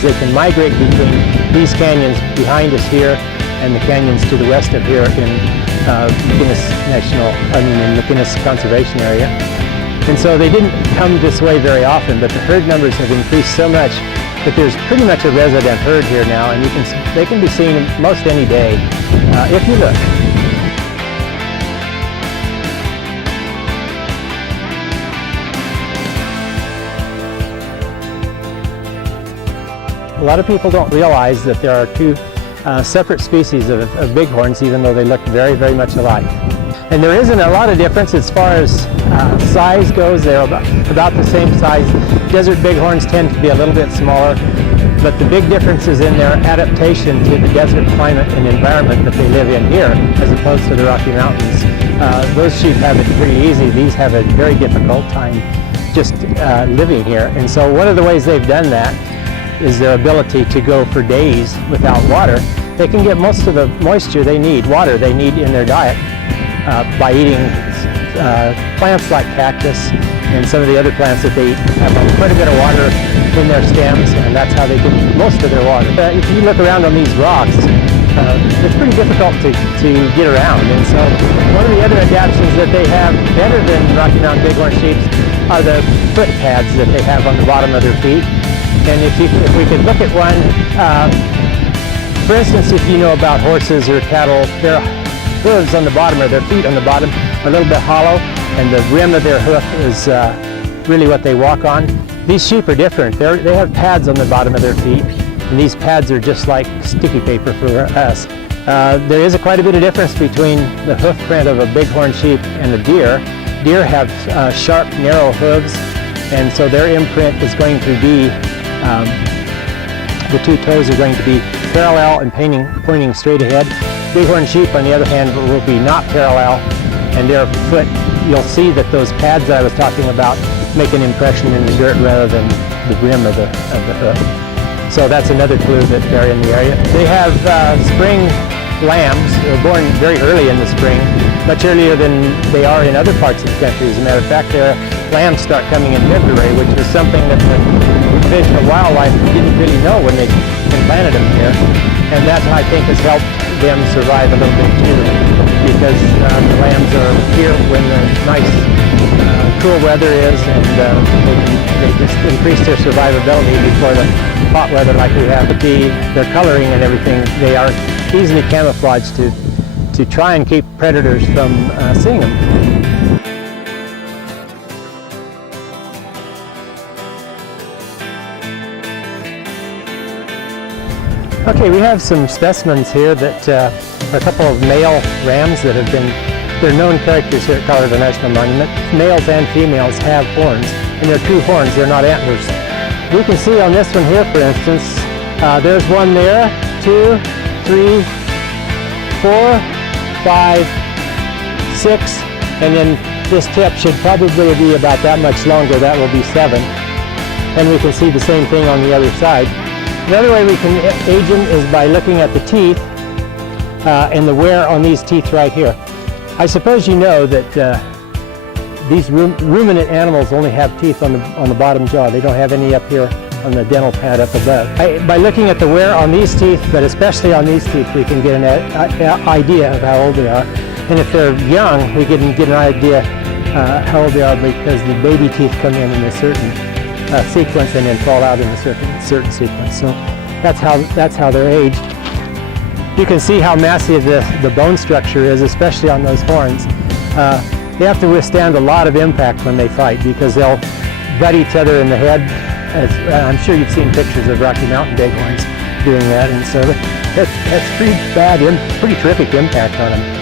canyons. They can migrate between these canyons behind us here and the canyons to the west of here in McInnes Conservation Area. And so they didn't come this way very often, but the herd numbers have increased so much that there's pretty much a resident herd here now, and they can be seen most any day if you look. A lot of people don't realize that there are two separate species of bighorns, even though they look very, very much alike. And there isn't a lot of difference as far as size goes. They're about the same size. Desert bighorns tend to be a little bit smaller, but the big difference is in their adaptation to the desert climate and environment that they live in here, as opposed to the Rocky Mountains. Those sheep have it pretty easy. These have a very difficult time just living here. And so one of the ways they've done that is their ability to go for days without water. They can get most of the moisture they need, water they need in their diet by eating plants like cactus and some of the other plants that they eat have quite a bit of water in their stems, and that's how they get most of their water. If you look around on these rocks, it's pretty difficult to get around, and so one of the other adaptations that they have better than Rocky Mountain bighorn sheep are the foot pads that they have on the bottom of their feet. And if we could look at one, for instance, if you know about horses or cattle, their hooves on the bottom, or their feet on the bottom, are a little bit hollow, and the rim of their hoof is really what they walk on. These sheep are different. They have pads on the bottom of their feet, and these pads are just like sticky paper for us. There is quite a bit of difference between the hoof print of a bighorn sheep and a deer. Deer have sharp, narrow hooves, and so their imprint is going to be, the two toes are going to be parallel and pointing straight ahead. Bighorn sheep, on the other hand, will be not parallel, and their foot, you'll see that those pads that I was talking about make an impression in the dirt rather than the rim of the hoof. So that's another clue that they're in the area. They have spring lambs. They're born very early in the spring, much earlier than they are in other parts of the country. As a matter of fact, their lambs start coming in February, which was something that the Division of Wildlife didn't really know when they implanted them here. And that, I think, has helped them survive a little bit too, because the lambs are here when the nice cool weather is, and they just increase their survivability before the hot weather like we have. But their coloring and everything, they are easily camouflaged to try and keep predators from seeing them. Okay, we have some specimens here that are a couple of male rams that have been, they're known characters here at Colorado National Monument. Males and females have horns, and they're true horns, they're not antlers. We can see on this one here, for instance, there's one there, 2, 3, 4, 5, 6, and then this tip should probably be about that much longer. That will be 7. And we can see the same thing on the other side. Another way we can age them is by looking at the teeth and the wear on these teeth right here. I suppose you know that these ruminant animals only have teeth on the bottom jaw. They don't have any up here on the dental pad up above. By looking at the wear on these teeth, but especially on these teeth, we can get an idea of how old they are. And if they're young, we can get an idea how old they are, because the baby teeth come in a certain sequence and then fall out in a certain sequence. So that's how they're aged. You can see how massive the bone structure is, especially on those horns. They have to withstand a lot of impact when they fight, because they'll butt each other in the head. I'm sure you've seen pictures of Rocky Mountain bighorns doing that, and so that's pretty bad, pretty terrific impact on them.